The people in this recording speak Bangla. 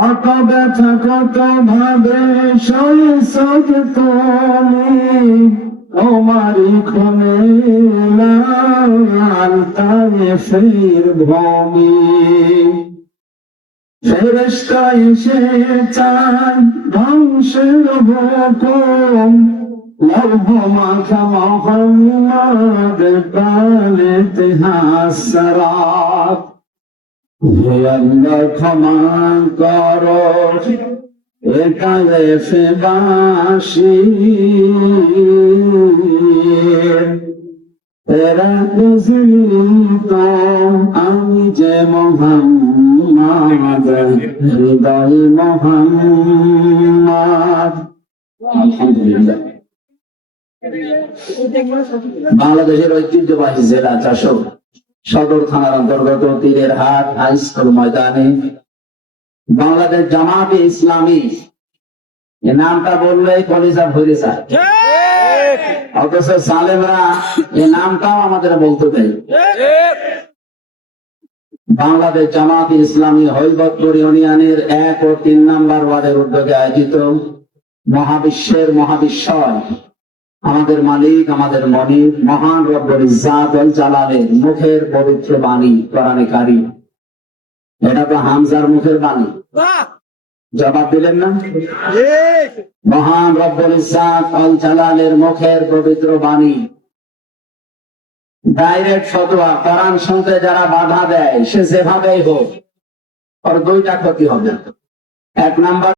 কত ব্যথা কত ভাবে সইছ তুমি, তোমারই খুনে লাল তায়েফের ভূমি। ফেরেশতা এসে চায় ধ্বংসের হুকুম, লৌহ মাখা মোহাম্মদ পালেতে হাসরাত। হে আল্লাহ ক্ষমা করো এ তায়েফবাসী, এরা বুঝলি তো আমি যে মোহাম্মদ, হৃদয় মোহাম্মদ। আলহামদুলিল্লাহ। বাংলাদেশের ঐতিহ্যবাহী জেলা যশোর সদর থানার অন্তর্গত তীরের হাট হাই স্কুল ময়দানে বাংলাদেশ জামাতে ইসলামী এ নামটা বললে কলিজা ভরে যায়, অথচ সালেমরা এই নামটাও আমাদের বলতে দেয়। বাংলাদেশ জামাতে ইসলামী হৈবতপুর ইউনিয়নের 1 ও 3 নম্বর ওয়ার্ডের উদ্যোগে আয়োজিত মহাবিশ্বের মহাবিশ্বয় আমাদের মালিক আমাদের মনিব মহান রব্বুল ইজ্জাত ওয়াল জালালের মুখের পবিত্র বাণী কোরআনে কারীম। এটা তো হামজার মুখের বাণী, জবাব দিলেন না? মহান রব্বুল ইজ্জাত ওয়াল জালালের মুখের পবিত্র বাণী। ডাইরেক্ট ফতোয়া, কোরআন শুনতে যারা বাধা দেয় সে যেভাবেই হোক ওর 2টা ক্ষতি হবে। 1 নাম্বার